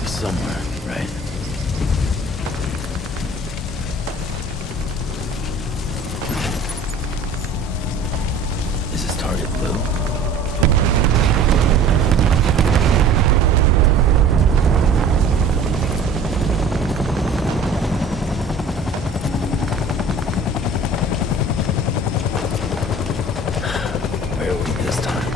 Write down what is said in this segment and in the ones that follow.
gotta be somewhere, right? Is this target blue? Where are we this time?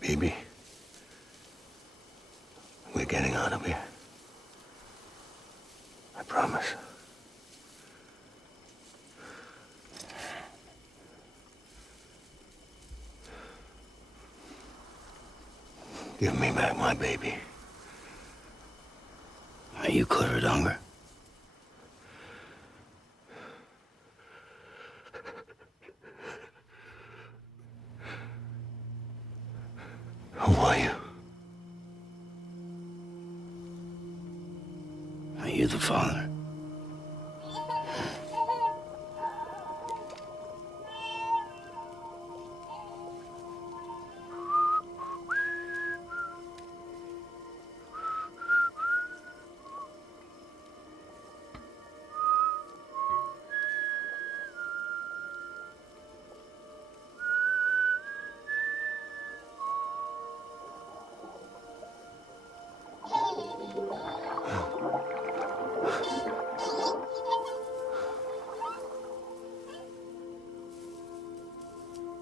Baby, we're getting out of here. I promise. Give me back my baby. Are you Clifford Unger? Who are you? Are you the father?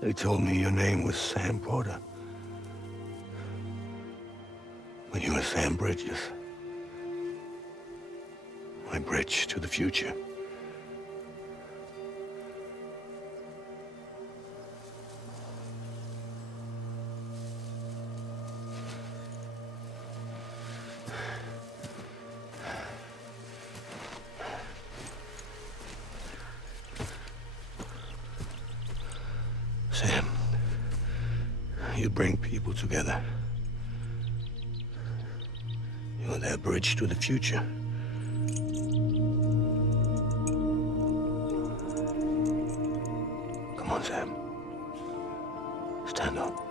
They told me your name was Sam Porter. But you were Sam Bridges. My bridge to the future. Sam, you bring people together. You're their bridge to the future. Come on, Sam. Stand up.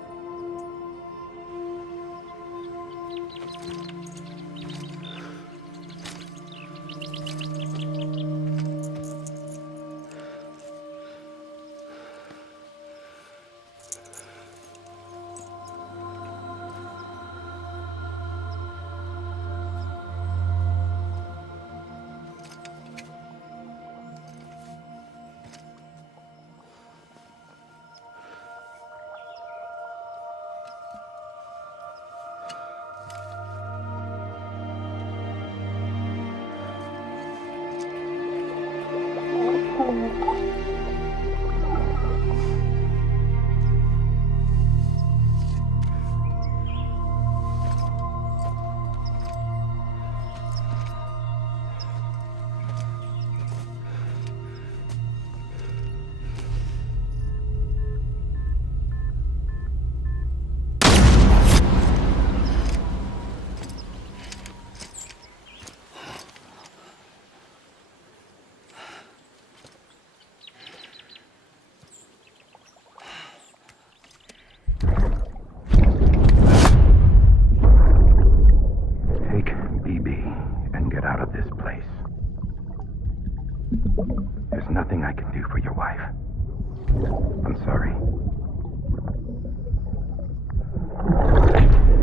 There's nothing I can do for your wife. I'm sorry.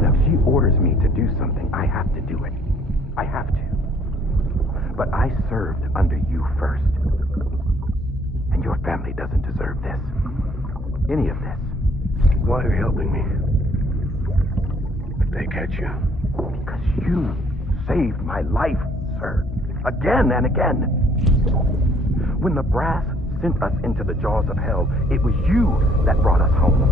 Now, if she orders me to do something, I have to do it. I have to. But I served under you first. And your family doesn't deserve this. Any of this. Why are you helping me? If they catch you. Because you saved my life, sir. Again and again. When the brass sent us into the jaws of hell, it was you that brought us home.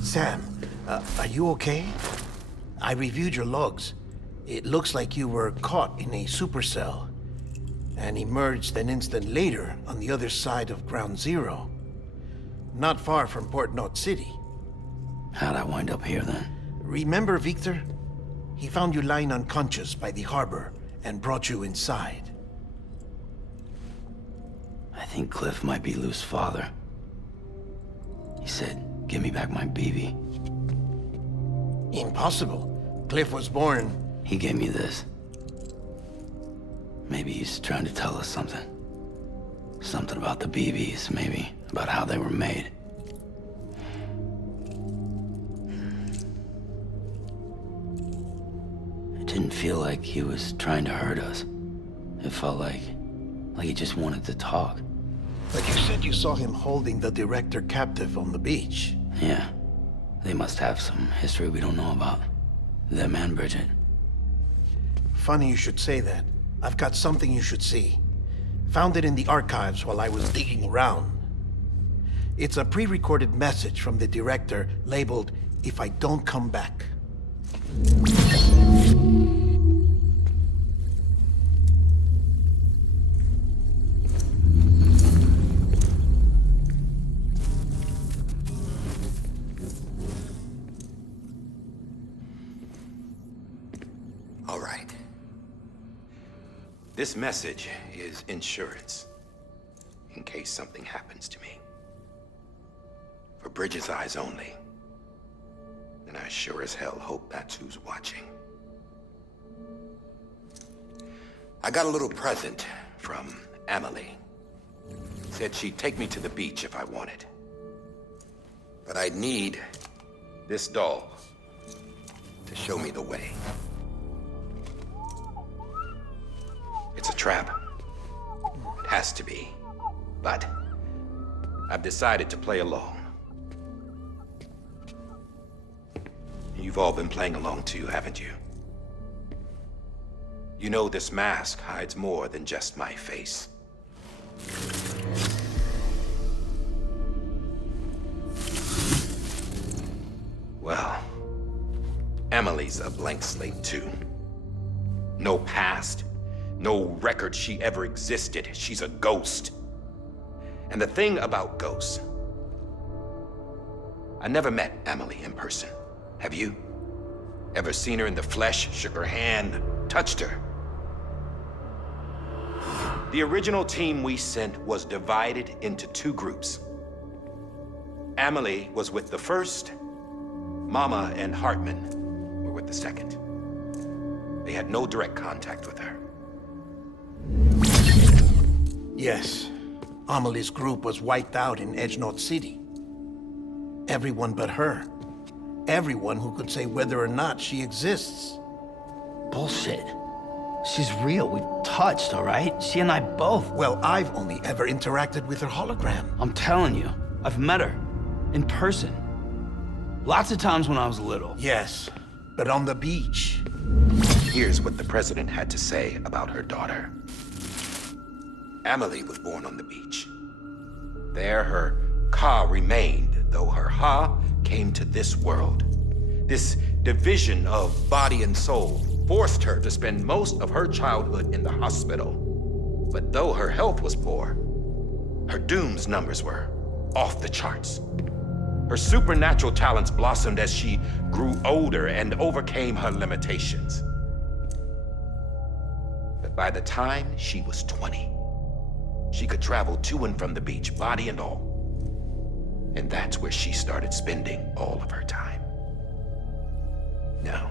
Sam, are you okay? I reviewed your logs. It looks like you were caught in a supercell and emerged an instant later on the other side of Ground Zero. Not far from Port Knot City. How'd I wind up here then? Remember Victor? He found you lying unconscious by the harbor and brought you inside. I think Cliff might be Lou's father. He said, "Give me back my baby." Impossible. Cliff was born... He gave me this. Maybe he's trying to tell us something. Something about the BBs, maybe. About how they were made. It didn't feel like he was trying to hurt us. It felt like he just wanted to talk. But you said you saw him holding the director captive on the beach. Yeah. They must have some history we don't know about. Them and Bridget. Funny you should say that. I've got something you should see. Found it in the archives while I was digging around. It's a pre-recorded message from the director labeled, "If I don't come back." All right. This message is insurance, in case something happens to me. For Bridget's eyes only. I sure as hell hope that's who's watching. I got a little present from Emily. Said she'd take me to the beach if I wanted. But I'd need this doll to show me the way. It's a trap. It has to be. But I've decided to play along. You've all been playing along too, haven't you? You know this mask hides more than just my face. Well, Emily's a blank slate too. No past, no record she ever existed. She's a ghost. And the thing about ghosts, I never met Emily in person. Have you? Ever seen her in the flesh, shook her hand, touched her? The original team we sent was divided into two groups. Emily was with the first. Mama and Hartman were with the second. They had no direct contact with her. Yes. Amelie's group was wiped out in Edgenorth City. Everyone but her. Everyone who could say whether or not she exists. Bullshit. She's real. We've touched, all right? She and I both. Well, I've only ever interacted with her hologram. I'm telling you, I've met her. In person. Lots of times when I was little. Yes, but on the beach. Here's what the president had to say about her daughter. Emily was born on the beach. There her Ka remained, though her Ha came to this world. This division of body and soul forced her to spend most of her childhood in the hospital. But though her health was poor, her Doom's numbers were off the charts. Her supernatural talents blossomed as she grew older and overcame her limitations. But by the time she was 20, she could travel to and from the beach, body and all. And that's where she started spending all of her time. Now,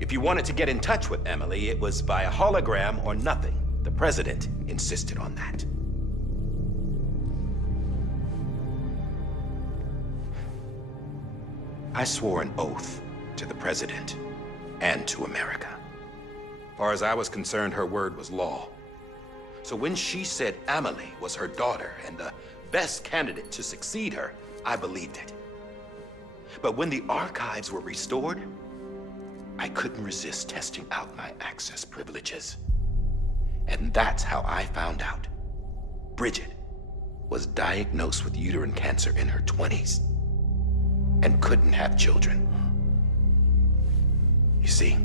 if you wanted to get in touch with Emily, it was via hologram or nothing. The president insisted on that. I swore an oath to the president and to America. As far as I was concerned, her word was law. So when she said Emily was her daughter and the best candidate to succeed her, I believed it. But when the archives were restored, I couldn't resist testing out my access privileges. And that's how I found out Bridget was diagnosed with uterine cancer in her 20s and couldn't have children. You see,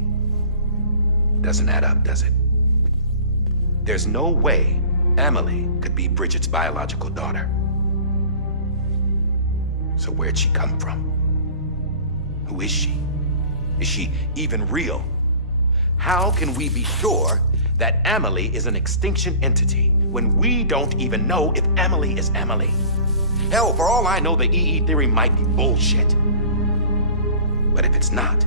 doesn't add up, does it? There's no way Emily could be Bridget's biological daughter. So where'd she come from? Who is she? Is she even real? How can we be sure that Emily is an extinction entity when we don't even know if Emily is Emily? Hell, for all I know, the EE theory might be bullshit. But if it's not,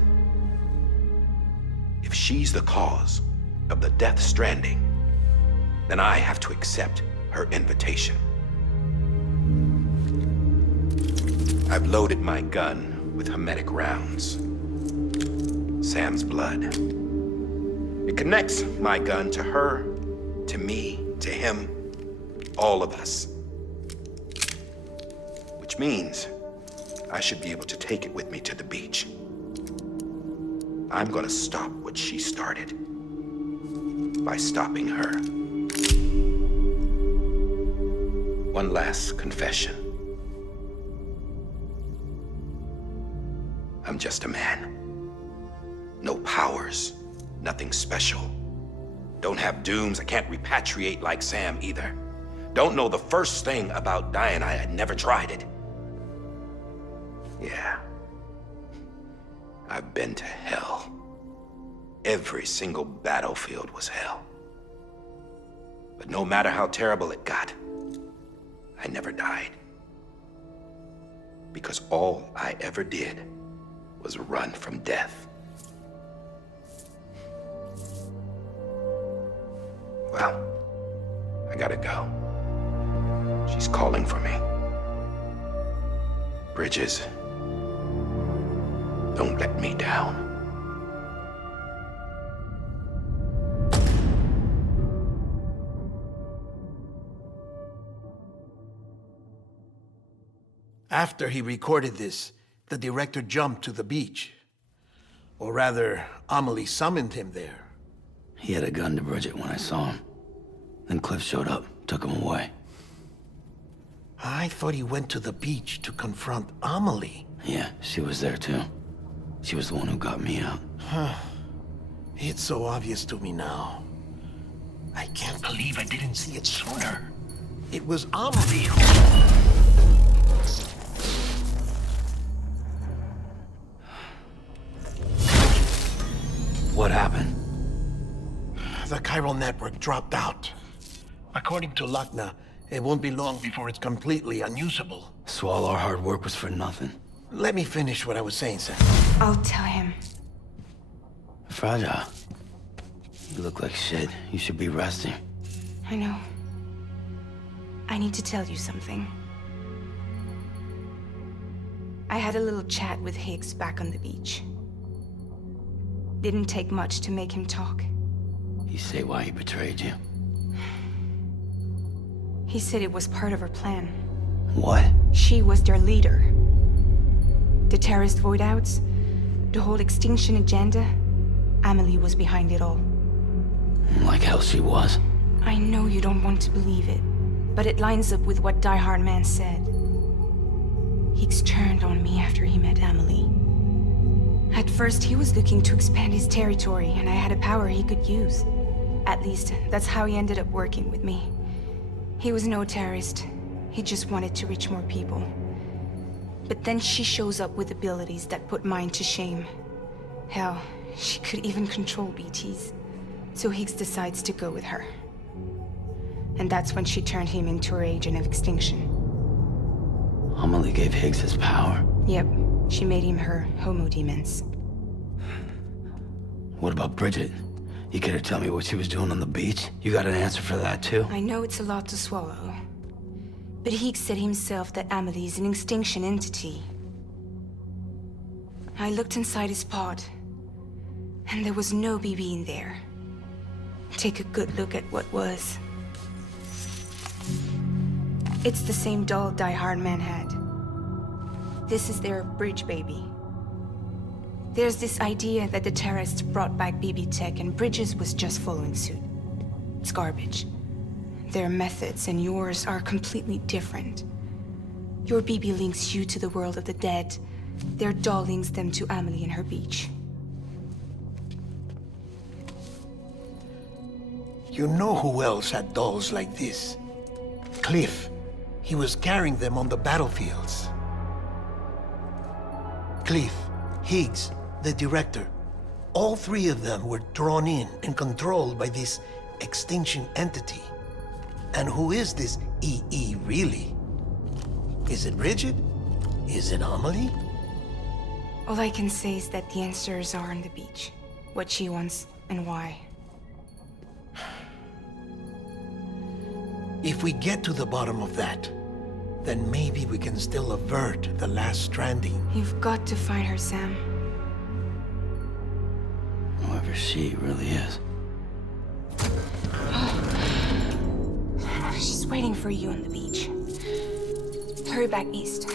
if she's the cause of the death stranding, then I have to accept her invitation. I've loaded my gun with hermetic rounds. Sam's blood. It connects my gun to her, to me, to him, all of us. Which means I should be able to take it with me to the beach. I'm gonna stop what she started by stopping her. One last confession. I'm just a man. No powers, nothing special. Don't have dooms, I can't repatriate like Sam either. Don't know the first thing about dying, I had never tried it. Yeah. I've been to hell. Every single battlefield was hell. But no matter how terrible it got, I never died. Because all I ever did was run from death. Well, I gotta go. She's calling for me. Bridges, don't let me down. After he recorded this, the director jumped to the beach. Or rather, Amelie summoned him there. He had a gun to Bridget when I saw him. Then Cliff showed up, took him away. I thought he went to the beach to confront Amelie. Yeah, she was there too. She was the one who got me out. It's so obvious to me now. I can't believe I didn't see it sooner. It was Amelie who... What happened? The chiral network dropped out. According to Lakna, it won't be long before it's completely unusable. So all our hard work was for nothing. Let me finish what I was saying, Sam. I'll tell him. Fragile. You look like shit. You should be resting. I know. I need to tell you something. I had a little chat with Higgs back on the beach. Didn't take much to make him talk. You say why he betrayed you? He said it was part of her plan. What? She was their leader. The terrorist void-outs, the whole extinction agenda, Amelie was behind it all. Like hell she was. I know you don't want to believe it, but it lines up with what Die Hard Man said. Higgs turned on me after he met Amelie. At first, he was looking to expand his territory, and I had a power he could use. At least, that's how he ended up working with me. He was no terrorist. He just wanted to reach more people. But then she shows up with abilities that put mine to shame. Hell, she could even control BTs. So Higgs decides to go with her. And that's when she turned him into her agent of extinction. Amelie gave Higgs his power? Yep, she made him her homo demons. What about Bridget? You care to tell me what she was doing on the beach? You got an answer for that too? I know it's a lot to swallow. But Higgs said himself that Amelie is an extinction entity. I looked inside his pod, and there was no BB in there. Take a good look at what was. It's the same doll Die Hard Man had. This is their bridge baby. There's this idea that the terrorists brought back BB tech and Bridges was just following suit. It's garbage. Their methods and yours are completely different. Your BB links you to the world of the dead. Their doll links them to Amelie and her beach. You know who else had dolls like this? Cliff. He was carrying them on the battlefields. Cliff, Higgs, the director. All three of them were drawn in and controlled by this extinction entity. And who is this EE really? Is it Bridget? Is it Amelie? All I can say is that the answers are on the beach. What she wants and why. If we get to the bottom of that, then maybe we can still avert the last stranding. You've got to find her, Sam. Whoever she really is. She's waiting for you on the beach. Hurry back east.